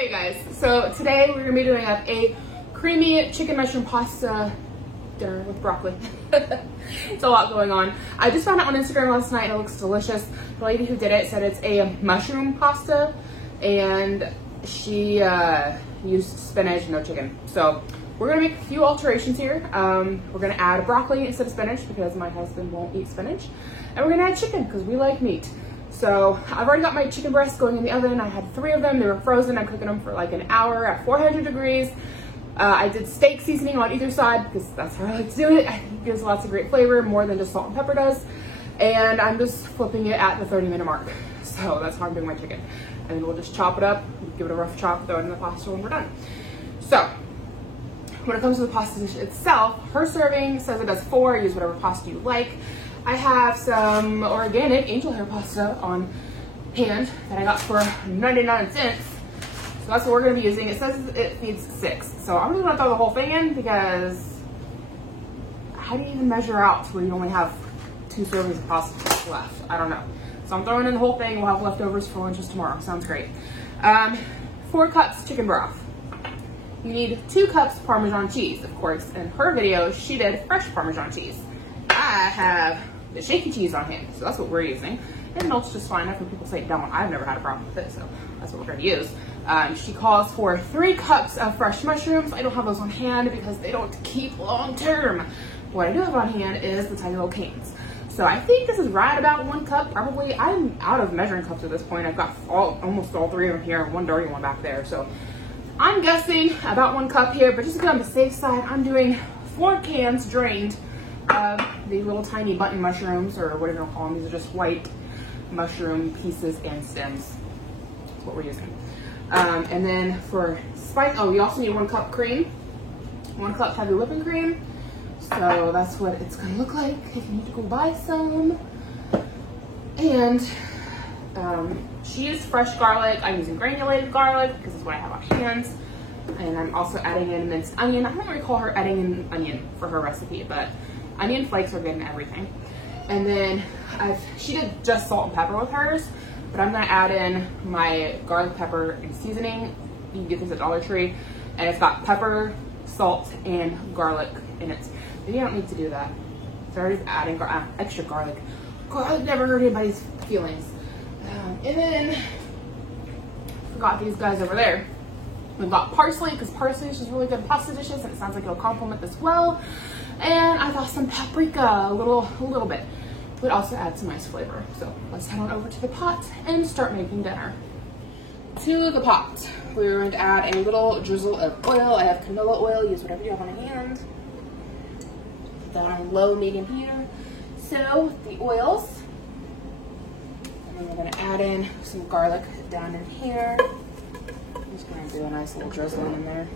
Hey guys, so today we're gonna be doing up a creamy chicken mushroom pasta dinner with broccoli. It's a lot going on. I just found it on Instagram last night and it looks delicious. The lady who did it said it's a mushroom pasta and she used spinach, no chicken. So we're gonna make a few alterations here. We're gonna add broccoli instead of spinach because my husband won't eat spinach. And we're gonna add chicken because we like meat. So I've already got my chicken breasts going in the oven. I had 3 of them. They were frozen. I'm cooking them for like an hour at 400 degrees. I did steak seasoning on either side because that's how I like to do it. I think it gives lots of great flavor, more than just salt and pepper does. And I'm just flipping it at the 30-minute mark. So that's how I'm doing my chicken. And then we'll just chop it up, give it a rough chop, throw it in the pasta when we're done. So when it comes to the pasta dish itself, her serving says it does 4. Use whatever pasta you like. I have some organic angel hair pasta on hand that I got for 99 cents. So that's what we're gonna be using. It says it feeds 6. So I'm just gonna throw the whole thing in because how do you even measure out to where you only have 2 servings of pasta left? I don't know. So I'm throwing in the whole thing. We'll have leftovers for lunches tomorrow. Sounds great. 4 cups chicken broth. You need 2 cups Parmesan cheese. Of course, in her video, she did fresh Parmesan cheese. I have the shaky cheese on hand, so that's what we're using. And melts just fine. I've heard people say don't. I've never had a problem with it, so that's what we're going to use. She calls for 3 cups of fresh mushrooms. I don't have those on hand because they don't keep long term. What I do have on hand is the tiny little canes. So I think this is right about 1 cup, probably. I'm out of measuring cups at this point. I've got almost all 3 of them here and 1 dirty one back there. So I'm guessing about 1 cup here, but just to get on the safe side, I'm doing 4 cans drained of these little tiny button mushrooms, or whatever you want to call them. These are just white mushroom pieces and stems. That's what we're using. And then for spice, oh, we also need 1 cup cream, 1 cup heavy whipping cream. So that's what it's gonna look like if you need to go buy some. And she used fresh garlic. I'm using granulated garlic because it's what I have on hand. And I'm also adding in minced onion. I don't recall her adding in onion for her recipe, but onion flakes are good in everything. And then she did just salt and pepper with hers, but I'm gonna add in my garlic, pepper, and seasoning. You can get this at Dollar Tree, and it's got pepper, salt, and garlic in it. But you don't need to do that. So I'm already adding extra garlic. Garlic never hurt anybody's feelings. And then forgot these guys over there. We've got parsley, because parsley is just really good in pasta dishes, and it sounds like it'll complement this well. And I got some paprika, a little bit. Would also add some nice flavor. So let's head on over to the pot and start making dinner. To the pot, we're going to add a little drizzle of oil. I have canola oil. Use whatever you have on hand. Put that on low, medium here. So the oils. And then we're going to add in some garlic down in here. I'm just going to do a nice little drizzle in there.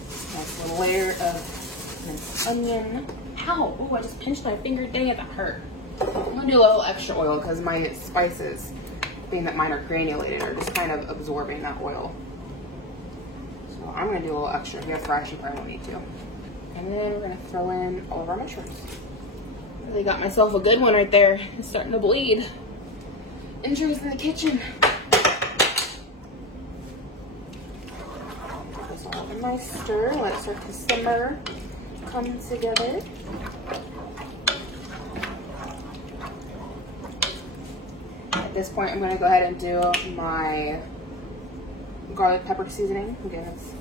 Nice little layer of minced onion. Ow! Oh, I just pinched my finger. Dang it, that hurt. I'm gonna do a little extra oil because my spices, being that mine are granulated, are just kind of absorbing that oil. So I'm gonna do a little extra. If you have fresh, you probably don't need to. And then we're gonna throw in all of our mushrooms. Really got myself a good one right there. It's starting to bleed. Injuries in the kitchen. Give this all a nice stir. Let it start to simmer, come together. At this point, I'm going to go ahead and do my garlic pepper seasoning. Again, it's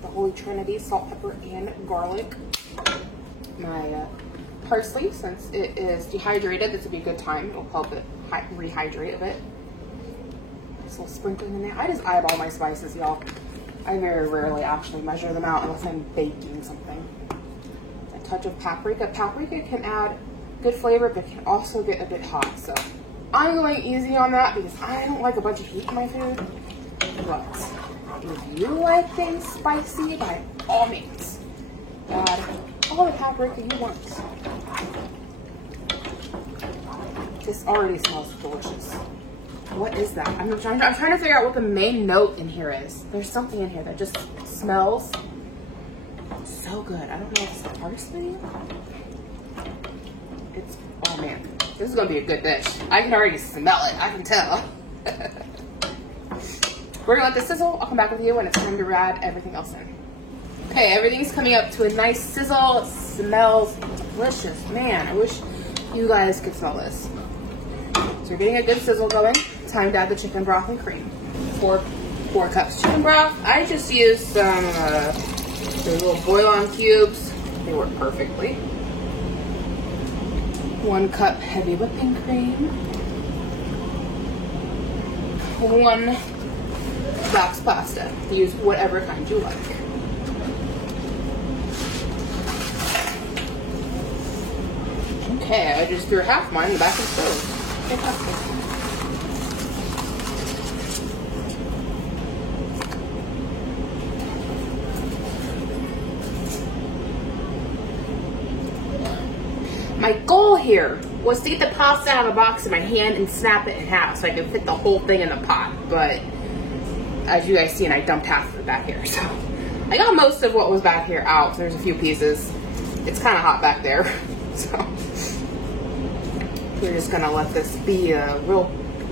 the Holy Trinity, salt, pepper, and garlic. My parsley, since it is dehydrated, this would be a good time. It'll help it rehydrate a bit. Nice little sprinkling in there. I just eyeball my spices, y'all. I very rarely actually measure them out unless I'm baking something. A touch of paprika. Paprika can add good flavor, but can also get a bit hot. So I'm going easy on that because I don't like a bunch of heat in my food. But if you like things spicy, by all means, add all the paprika you want. This already smells delicious. What is that? I'm trying to figure out what the main note in here is. There's something in here that just smells so good. I don't know if it's the parsley. It's, oh man. This is gonna be a good dish. I can already smell it. I can tell. We're gonna let this sizzle. I'll come back with you when it's time to add everything else in. Okay, everything's coming up to a nice sizzle. It smells delicious. Man, I wish you guys could smell this. So we're getting a good sizzle going. Time to add the chicken broth and cream. 4 cups chicken broth. I just used some those little boil-on cubes. They work perfectly. 1 cup heavy whipping cream. 1 box pasta. Use whatever kind you like. Okay, I just threw half mine in the back of the stove. My goal here was to get the pasta out of the box in my hand and snap it in half so I could fit the whole thing in the pot. But as you guys seen, I dumped half of it back here. So I got most of what was back here out. So there's a few pieces. It's kind of hot back there. So we're just gonna let this be a real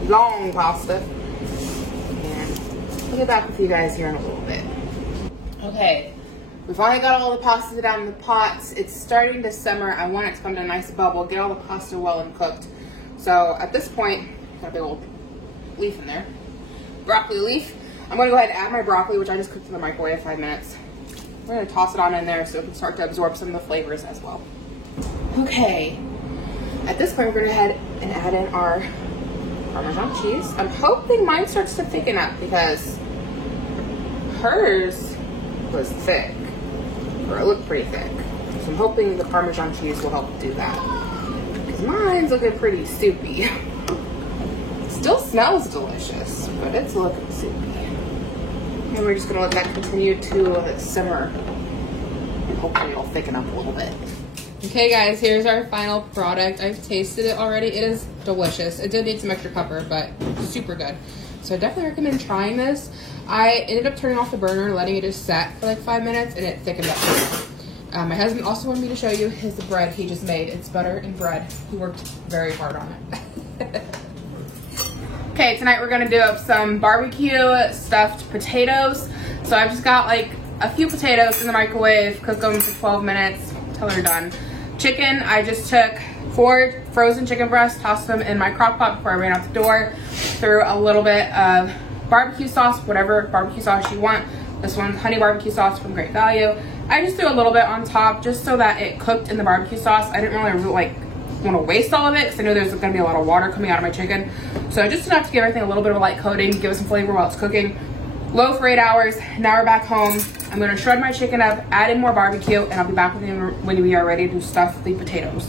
long pasta. And I'll get back with you guys here in a little bit. Okay. We've already got all the pasta down in the pots. It's starting to simmer. I want it to come to a nice bubble, get all the pasta well and cooked. So at this point, got a big old leaf in there. Broccoli leaf. I'm gonna go ahead and add my broccoli, which I just cooked in the microwave 5 minutes. We're gonna toss it on in there so it can start to absorb some of the flavors as well. Okay. At this point, we're gonna go ahead and add in our Parmesan cheese. I'm hoping mine starts to thicken up because hers was thick. Or it looked pretty thick. So I'm hoping the Parmesan cheese will help do that. Because mine's looking pretty soupy. Still smells delicious, but it's looking soupy. And we're just gonna let that continue to simmer. And hopefully it'll thicken up a little bit. Okay guys, here's our final product. I've tasted it already. It is delicious. It did need some extra pepper, but super good. So I definitely recommend trying this. I ended up turning off the burner, letting it just set for like 5 minutes, and it thickened up. My husband also wanted me to show you his bread he just made. It's butter and bread. He worked very hard on it. Okay, tonight we're gonna do up some barbecue stuffed potatoes. So I've just got like a few potatoes in the microwave, cook them for 12 minutes till they're done. Chicken, I just took 4 frozen chicken breasts, tossed them in my crock pot before I ran out the door. Threw a little bit of barbecue sauce, whatever barbecue sauce you want. This one's honey barbecue sauce from Great Value. I just threw a little bit on top just so that it cooked in the barbecue sauce. I didn't really like want to waste all of it because I know there's going to be a lot of water coming out of my chicken. So just enough to give everything a little bit of a light coating, give it some flavor while it's cooking. Low for 8 hours. Now we're back home. I'm going to shred my chicken up, add in more barbecue, and I'll be back with you when we are ready to stuff the potatoes.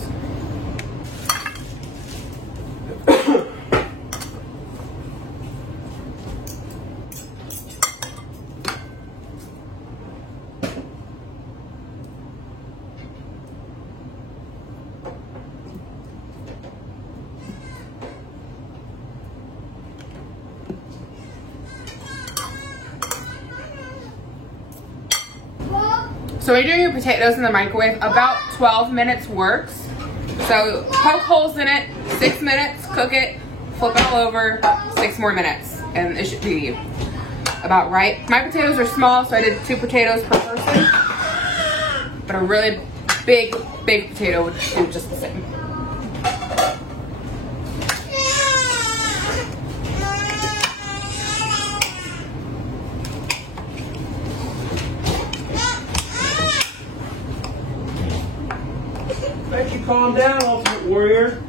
So when you're doing your potatoes in the microwave, about 12 minutes works. So poke holes in it, 6 minutes, cook it, flip it all over, 6 more minutes, and it should be about right. My potatoes are small, so I did 2 potatoes per person, but a really big potato would do just the same. Make you calm down, Ultimate Warrior.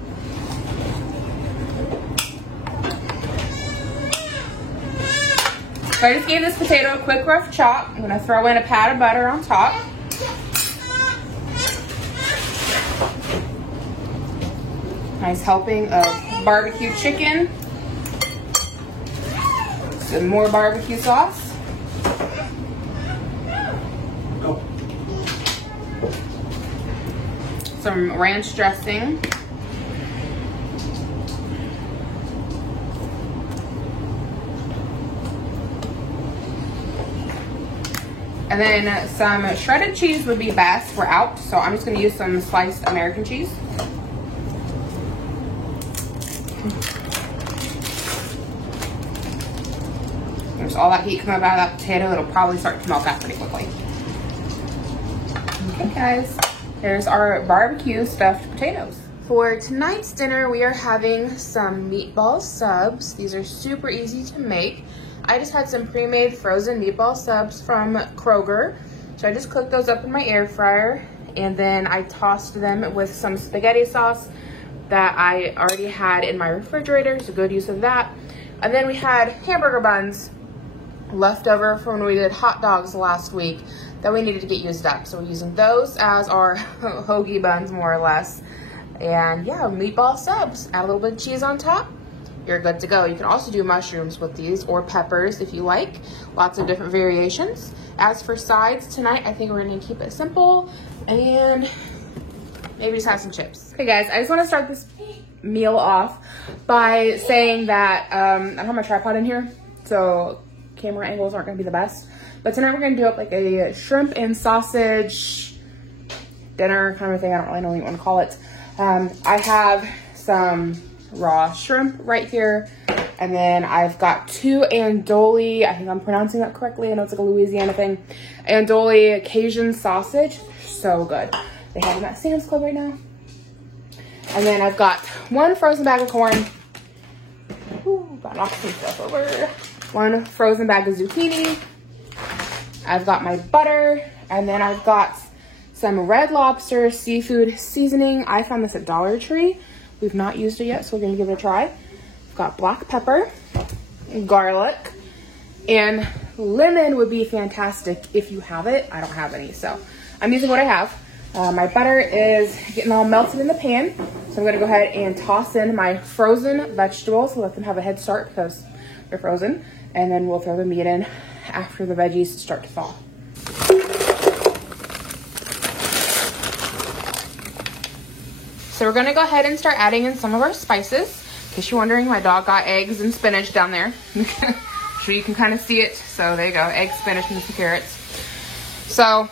So I just gave this potato a quick rough chop. I'm gonna throw in a pat of butter on top. Nice helping of barbecue chicken. Some more barbecue sauce. Some ranch dressing. And then some shredded cheese would be best. We're out, so I'm just going to use some sliced American cheese. I'm course, all that heat coming out of that potato, it'll probably start to melt that pretty quickly. Okay guys, here's our barbecue stuffed potatoes. For tonight's dinner, we are having some meatball subs. These are super easy to make. I just had some pre-made frozen meatball subs from Kroger. So I just cooked those up in my air fryer, and then I tossed them with some spaghetti sauce that I already had in my refrigerator. It's a good use of that. And then we had hamburger buns left over from when we did hot dogs last week that we needed to get used up. So we're using those as our hoagie buns, more or less. And yeah, meatball subs. Add a little bit of cheese on top. You're good to go. You can also do mushrooms with these, or peppers if you like. Lots of different variations. As for sides tonight, I think we're gonna keep it simple and maybe just have some chips. Okay guys, I just wanna start this meal off by saying that I don't have my tripod in here, so camera angles aren't gonna be the best. But tonight we're gonna do up like a shrimp and sausage dinner kind of thing. I don't really know what you wanna call it. I have some raw shrimp right here, and then I've got 2 andouille, I think I'm pronouncing that correctly, I know it's like a Louisiana thing, andouille Cajun sausage. So good. They have them at Sam's Club right now. And then I've got 1 frozen bag of corn. Ooh, got knocked some stuff over. 1 frozen bag of zucchini. I've got my butter, and then I've got some Red Lobster seafood seasoning. I found this at Dollar Tree. We've not used it yet, so we're gonna give it a try. I've got black pepper, garlic, and lemon would be fantastic if you have it. I don't have any, so I'm using what I have. My butter is getting all melted in the pan, so I'm gonna go ahead and toss in my frozen vegetables, let them have a head start because they're frozen, and then we'll throw the meat in after the veggies start to thaw. So we're gonna go ahead and start adding in some of our spices. In case you're wondering, my dog got eggs and spinach down there. Sure you can kind of see it. So there you go, eggs, spinach, and some carrots. So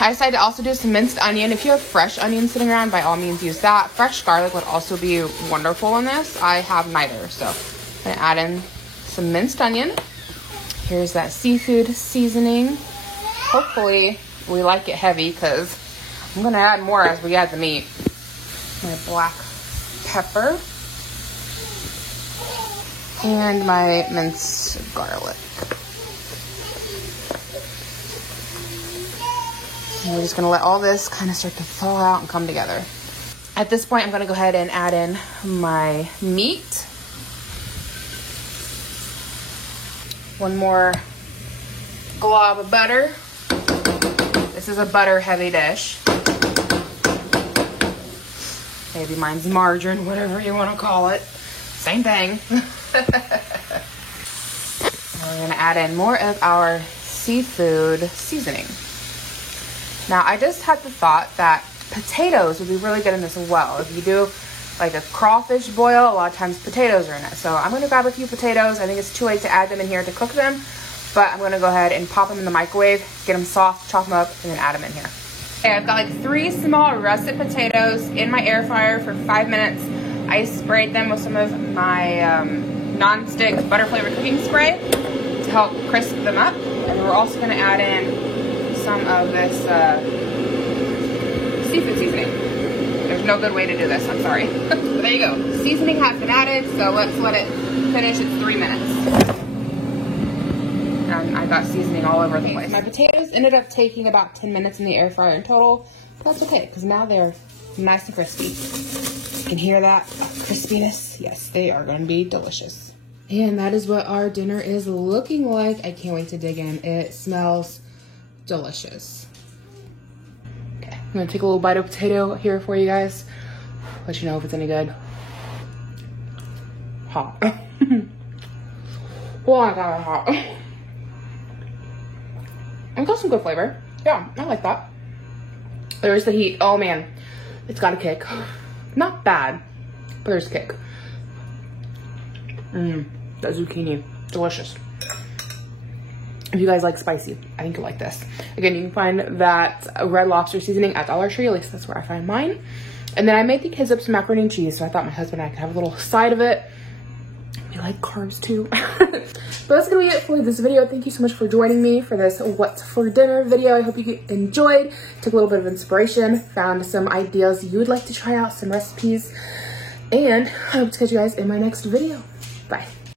I decided to also do some minced onion. If you have fresh onions sitting around, by all means use that. Fresh garlic would also be wonderful in this. I have neither, so I'm gonna add in some minced onion. Here's that seafood seasoning. Hopefully we like it heavy, because I'm gonna add more as we add the meat. My black pepper and my minced garlic. And we're just gonna let all this kind of start to thaw out and come together. At this point, I'm gonna go ahead and add in my meat. 1 more glob of butter. This is a butter heavy dish. Maybe mine's margarine, whatever you want to call it. Same thing. We're gonna add in more of our seafood seasoning. Now, I just had the thought that potatoes would be really good in this as well. If you do like a crawfish boil, a lot of times potatoes are in it. So I'm gonna grab a few potatoes. I think it's too late to add them in here to cook them, but I'm gonna go ahead and pop them in the microwave, get them soft, chop them up, and then add them in here. Okay, I've got like 3 small russet potatoes in my air fryer for 5 minutes. I sprayed them with some of my non-stick butter flavored cooking spray to help crisp them up. And we're also gonna add in some of this seafood seasoning. There's no good way to do this, I'm sorry. But there you go. Seasoning has been added, so let's let it finish its 3 minutes. And I got seasoning all over the place. My potatoes ended up taking about 10 minutes in the air fryer in total. But that's okay, because now they're nice and crispy. You can hear that crispiness. Yes, they are going to be delicious. And that is what our dinner is looking like. I can't wait to dig in. It smells delicious. Okay, I'm going to take a little bite of potato here for you guys. Let you know if it's any good. Hot. Oh my god, hot. It got some good flavor. Yeah, I like that. There's the heat. Oh man, it's got a kick. Not bad, but there's a kick. That zucchini, delicious. If you guys like spicy, I think you'll like this. Again, you can find that Red Lobster seasoning at Dollar Tree. At least that's where I find mine. And then I made the kids up some macaroni and cheese, so I thought my husband and I could have a little side of it. Be like carbs too. But that's gonna be it for this video. Thank you so much for joining me for this what's for dinner video. I hope you enjoyed, took a little bit of inspiration, found some ideas you would like to try out, some recipes, and I hope to catch you guys in my next video. Bye.